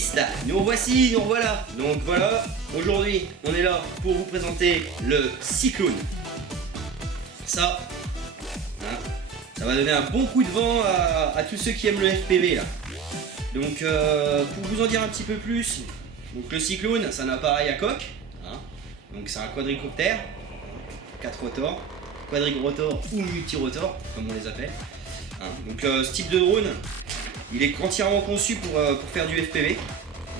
existe. Nous voici, nous revoilà. Donc voilà, aujourd'hui, on est là pour vous présenter le Cyclone. Ça, hein, ça va donner un bon coup de vent à tous ceux qui aiment le FPV là. Donc pour vous en dire un petit peu plus, donc le Cyclone, c'est un appareil à coque. Hein, donc c'est un quadricoptère, 4 rotors, quadrirotor ou multirotor, comme on les appelle. Hein, donc ce type de drone, il est entièrement conçu pour faire du FPV.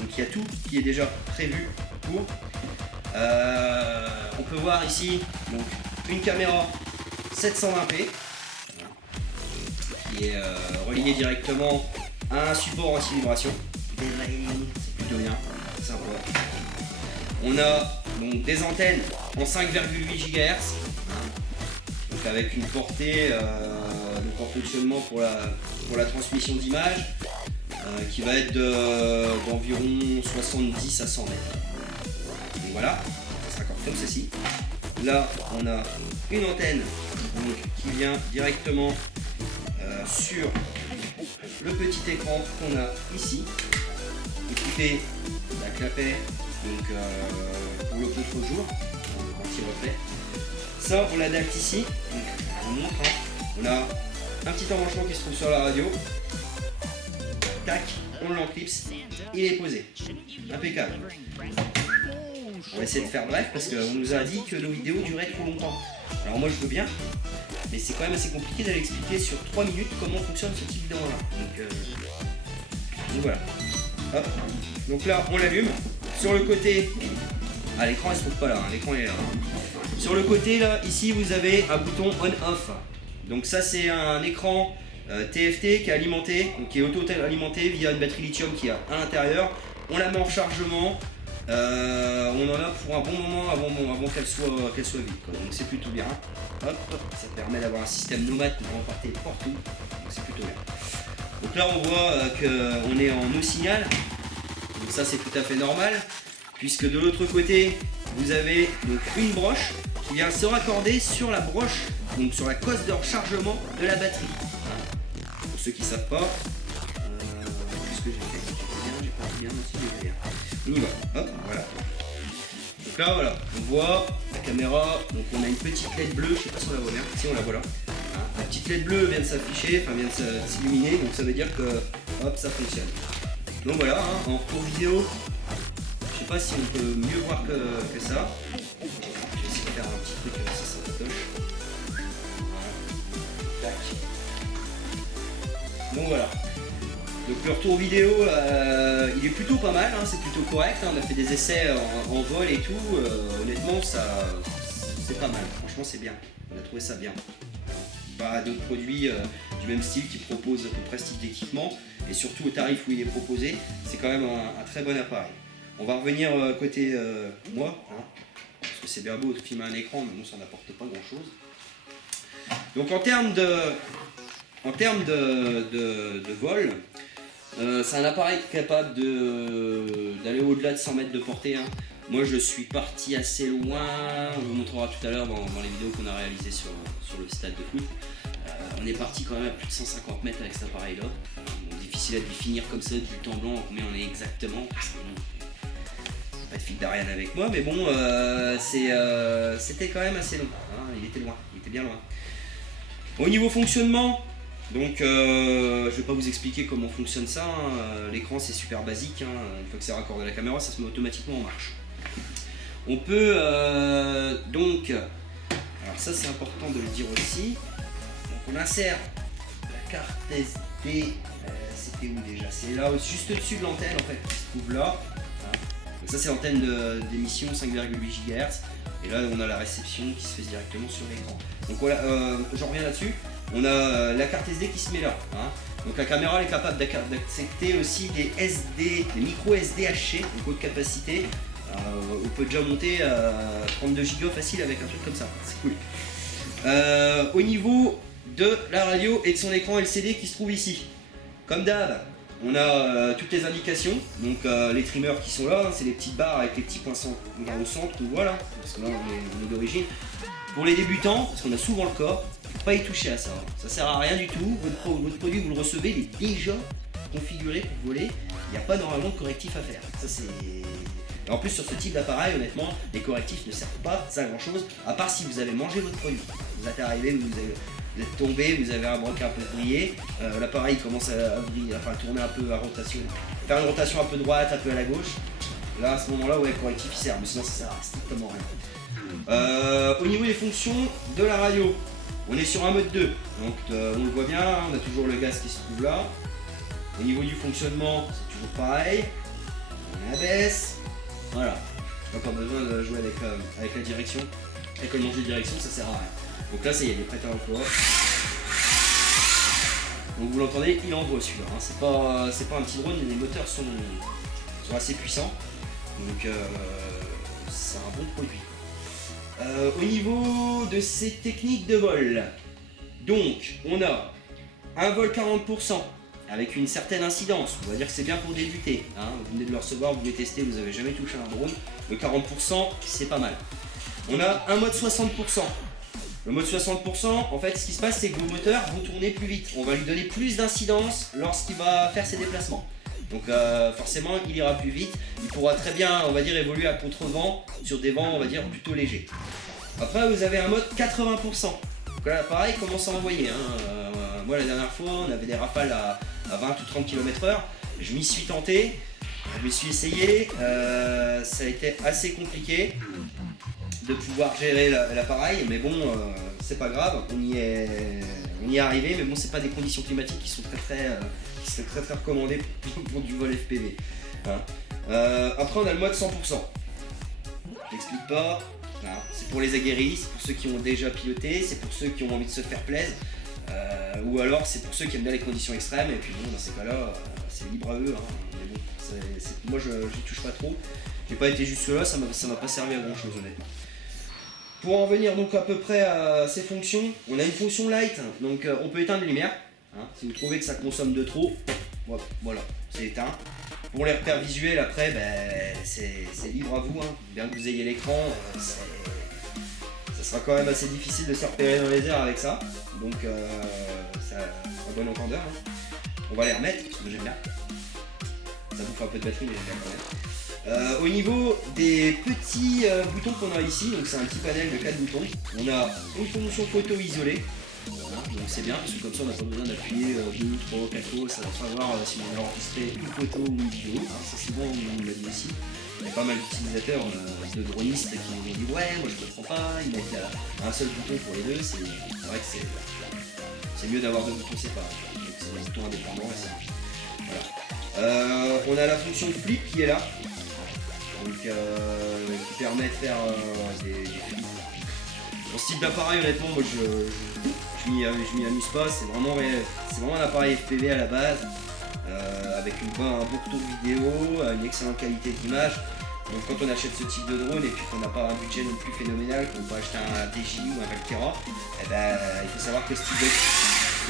Donc il y a tout qui est déjà prévu pour. On peut voir ici donc, une caméra 720p qui est reliée directement à un support anti-vibration. C'est plutôt bien, c'est sympa. On a donc des antennes en 5,8 GHz, donc avec une portée donc en fonctionnement pour la transmission d'image qui va être d'environ 70 à 100 mètres. Donc voilà, ça sera comme ceci. Là, on a une antenne donc, qui vient directement sur le petit écran qu'on a ici, équipé d'un clapet donc, pour le contre-jour, anti-reflet. Ça, on l'adapte ici. Donc, je vous montre. Hein. On a un petit embranchement qui se trouve sur la radio. Tac, on l'enclipse. Il est posé. Impeccable. On va essayer de faire bref parce qu'on nous a dit que nos vidéos duraient trop longtemps. Alors moi je veux bien, mais c'est quand même assez compliqué d'aller expliquer sur 3 minutes comment fonctionne ce type d'envoi là. Donc voilà. Hop. Donc là on l'allume. Sur le côté, ah l'écran il se trouve pas là, hein. L'écran est là. Sur le côté là, ici vous avez un bouton on-off. Donc ça c'est un écran TFT qui est alimenté, donc qui est auto-alimenté via une batterie lithium qui est à l'intérieur. On la met en chargement. On en a pour un bon moment avant qu'elle soit vide. Quoi. Donc c'est plutôt bien. Hop, ça permet d'avoir un système nomade pour emporter partout. Donc c'est plutôt bien. Donc là on voit qu'on est en no signal. Donc ça c'est tout à fait normal. Puisque de l'autre côté vous avez donc une broche qui vient se raccorder sur la broche, donc sur la cosse de rechargement de la batterie. Pour ceux qui ne savent pas, qu'est-ce que j'ai fait? J'ai pas bien aussi, j'ai fait. On y va, hop, voilà. Donc là, voilà, on voit la caméra, donc on a une petite LED bleue, je sais pas si on la voit bien, si on la voit là. Hein, la petite LED bleue vient de s'afficher, enfin vient de s'illuminer, donc ça veut dire que, hop, ça fonctionne. Donc voilà, hein, en retour vidéo, je sais pas si on peut mieux voir que ça. Je vais essayer de faire un petit truc si ça toche. Voilà. Tac. Donc voilà. Donc le retour vidéo, il est plutôt pas mal, hein, c'est plutôt correct. Hein, on a fait des essais en vol et tout. Honnêtement, c'est pas mal. Franchement, c'est bien. On a trouvé ça bien. Pas d'autres produits du même style qui proposent à peu près ce type d'équipement. Et surtout au tarif où il est proposé, c'est quand même un très bon appareil. On va revenir côté moi, hein, parce que c'est bien beau de filmer un écran, mais bon, ça n'apporte pas grand chose. Donc en termes de vol, c'est un appareil capable d'aller au-delà de 100 mètres de portée. Hein. Moi je suis parti assez loin, on vous montrera tout à l'heure dans les vidéos qu'on a réalisées sur le stade de foot. On est parti quand même à plus de 150 mètres avec cet appareil là. Bon, difficile à définir comme ça du temps blanc combien on est exactement. Pas de fil d'Ariane avec moi, mais bon, c'était quand même assez long. Hein. Il était loin, il était bien loin. Au niveau fonctionnement, donc je vais pas vous expliquer comment fonctionne ça. Hein. L'écran c'est super basique. Hein. Une fois que c'est raccordé à la caméra, ça se met automatiquement en marche. On peut donc, alors ça c'est important de le dire aussi. Donc on insère la carte SD. C'était où déjà? C'est là, juste au-dessus de l'antenne en fait, qui se trouve là. Donc ça c'est l'antenne d'émission 5,8 GHz et là on a la réception qui se fait directement sur l'écran. Donc voilà, j'en reviens là-dessus. On a la carte SD qui se met là. Hein. Donc la caméra elle est capable d'accepter aussi des SD, des micro SD hachés, donc haute capacité. On peut déjà monter à 32 Go facile avec un truc comme ça. C'est cool. Au niveau de la radio et de son écran LCD qui se trouve ici. Comme d'hab, on a toutes les indications, donc les trimmers qui sont là, hein, c'est les petites barres avec les petits points au centre, voilà, parce que là on est d'origine. Pour les débutants, parce qu'on a souvent le cas, faut pas y toucher à ça, ça sert à rien du tout, votre produit vous le recevez, il est déjà configuré pour voler, il n'y a pas normalement de correctif à faire. Ça, c'est... Et en plus sur ce type d'appareil, honnêtement, les correctifs ne servent pas à grand chose, à part si vous avez mangé votre produit. Vous êtes arrivé, vous êtes tombé, vous avez un broc un peu brillé, l'appareil commence à briller, enfin, à tourner un peu à rotation, faire une rotation un peu droite, un peu à la gauche. Là, à ce moment-là, ouais, le correctif il sert, mais sinon ça sert à strictement rien. Au niveau des fonctions de la radio, on est sur un mode 2, donc on le voit bien, on a toujours le gaz qui se trouve là. Au niveau du fonctionnement, c'est toujours pareil, on abaisse, voilà. Pas besoin de jouer avec la direction, avec le manger de direction, ça sert à rien. Donc là, ça y est, il est prêt à l'emploi. Donc vous l'entendez, il envoie celui-là. Hein. C'est pas un petit drone, les moteurs sont assez puissants. Donc c'est un bon produit. Au niveau de ses techniques de vol, donc on a un vol 40% avec une certaine incidence. On va dire que c'est bien pour débuter. Hein. Vous venez de le recevoir, vous voulez tester, vous n'avez jamais touché un drone. Le 40%, c'est pas mal. On a un mode 60%. Le mode 60%, en fait, ce qui se passe, c'est que vos moteurs vont tourner plus vite. On va lui donner plus d'incidence lorsqu'il va faire ses déplacements. Donc forcément, il ira plus vite. Il pourra très bien, on va dire, évoluer à contre-vent sur des vents, on va dire, plutôt légers. Après, vous avez un mode 80%. Donc là, l'appareil commence à envoyer. Hein. Moi, la dernière fois, on avait des rafales à 20 ou 30 km/h. Je m'y suis tenté, je m'y suis essayé. Ça a été assez compliqué de pouvoir gérer l'appareil, mais bon, c'est pas grave, on y est arrivé, mais bon, c'est pas des conditions climatiques qui sont très recommandées pour du vol FPV. Hein. Après, on a le mode 100%. Je t'explique pas. Voilà. C'est pour les aguerris, c'est pour ceux qui ont déjà piloté, c'est pour ceux qui ont envie de se faire plaisir, ou alors c'est pour ceux qui aiment bien les conditions extrêmes. Et puis bon, dans ces cas-là, c'est libre à eux. Hein. Mais bon, moi, je n'y touche pas trop. J'ai pas été jusque là, ça m'a pas servi à grand chose, honnêtement. Pour en venir donc à peu près à ces fonctions, on a une fonction light, donc on peut éteindre les lumières. Hein, si vous trouvez que ça consomme de trop, voilà, c'est éteint. Pour les repères visuels, après, c'est libre à vous. Hein. Bien que vous ayez l'écran, ça sera quand même assez difficile de se repérer dans les airs avec ça. Donc, c'est un bon entendeur. Hein. On va les remettre, parce que j'aime bien. Ça bouffe un peu de batterie, mais j'aime bien quand même. Au niveau des petits boutons qu'on a ici, donc c'est un petit panel de 4 boutons. On a une fonction photo isolée, voilà, donc c'est bien parce que comme ça on n'a pas besoin d'appuyer 2, 3, 4 fois, ça va savoir si on a enregistré une photo ou une vidéo. Alors, ça c'est bon, on l'a dit ici. Il y a pas mal d'utilisateurs de dronistes qui nous ont dit ouais, moi je comprends pas, ils mettent un seul bouton pour les deux, c'est vrai que c'est mieux d'avoir deux boutons séparés. Donc c'est des boutons indépendants et ça marche. Voilà. On a la fonction flip qui est là. Donc, qui permet de faire des flips. Dans ce type d'appareil, honnêtement, moi je m'y amuse pas. C'est vraiment un appareil FPV à la base, avec un bon retour vidéo, une excellente qualité d'image. Donc quand on achète ce type de drone et puis qu'on n'a pas un budget non plus phénoménal, qu'on peut acheter un DJI ou un Valkyra, eh ben, il faut savoir que ce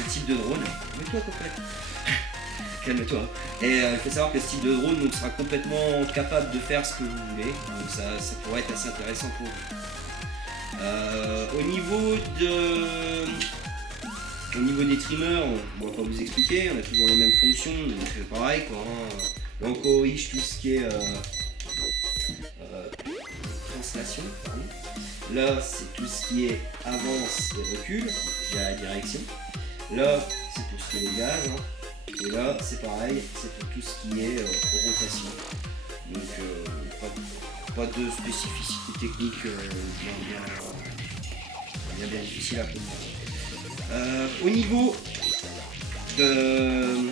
type de drone, mets-toi complète. Calme-toi. Et il faut savoir que ce type de drone donc, sera complètement capable de faire ce que vous voulez. Donc ça pourrait être assez intéressant pour vous. Au niveau des trimmers, on va pas vous expliquer, on a toujours les mêmes fonctions, donc pareil quoi. Hein. Là on corrige tout ce qui est translation. Pardon. Là c'est tout ce qui est avance et recul, j'ai la direction. Là c'est tout ce qui est les gaz. Hein. Et là, c'est pareil, c'est pour tout ce qui est rotation. Donc, pas de spécificité technique bien difficile à comprendre. Au niveau de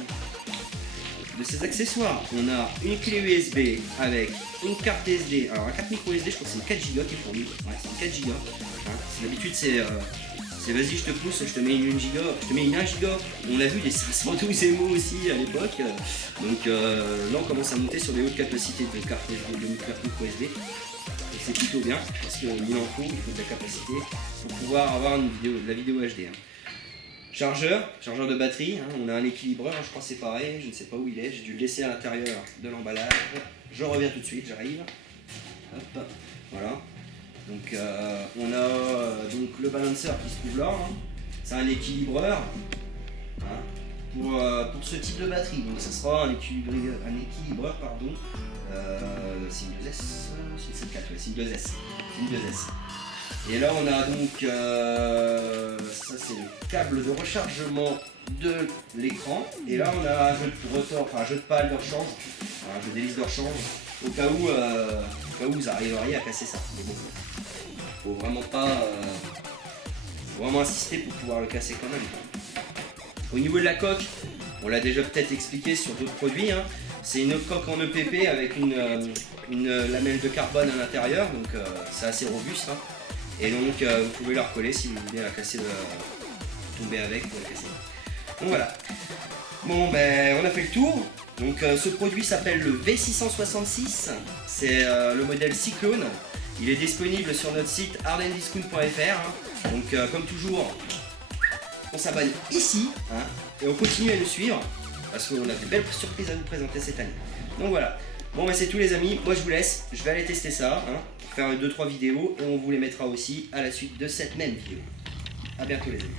ces accessoires, on a une clé USB avec une carte SD. Alors, la carte micro SD, je crois que c'est une 4 Go qui est fournie. Ouais, c'est une 4 Go. Hein, d'habitude, c'est vas-y, je te pousse, je te mets une 1 Go, je te mets une 1 Go. On a vu des 512 MO aussi à l'époque. Donc là, on commence à monter sur des hautes capacités de carte micro SD. Et c'est plutôt bien parce qu'il en faut, il faut de la capacité pour pouvoir avoir de la vidéo HD. Hein. Chargeur de batterie. Hein, on a un équilibreur, je crois que c'est pareil. Je ne sais pas où il est. J'ai dû le laisser à l'intérieur de l'emballage. Je reviens tout de suite, j'arrive. Hop, voilà. Donc on a donc le balancer qui se trouve là, hein. C'est un équilibreur, hein. pour ce type de batterie. Donc ça sera un équilibreur, pardon. C'est une 2S, c'est une 4, ouais, c'est une 2S. C'est une 2S. Et là on a donc ça c'est le câble de rechargement de l'écran. Et là on a un jeu de rotor, enfin un jeu de pale de rechange, un jeu d'hélice de rechange, au cas où vous arriveriez à casser ça. Mais bon, faut vraiment pas faut vraiment insister pour pouvoir le casser quand même. Au niveau de la coque, on l'a déjà peut-être expliqué sur d'autres produits, hein. C'est une coque en EPP avec une lamelle de carbone à l'intérieur, donc c'est assez robuste, hein. Et donc vous pouvez la recoller si vous voulez la casser, tomber avec pour la casser. Donc voilà. Bon ben on a fait le tour. Donc ce produit s'appelle le V666, c'est le modèle Cyclone. Il est disponible sur notre site arlendiscount.fr, hein. Donc comme toujours, on s'abonne ici, hein, et on continue à nous suivre parce qu'on a de belles surprises à vous présenter cette année. Donc voilà. Bon ben c'est tout les amis, moi je vous laisse, je vais aller tester ça, hein, faire 2-3 vidéos et on vous les mettra aussi à la suite de cette même vidéo. A bientôt les amis.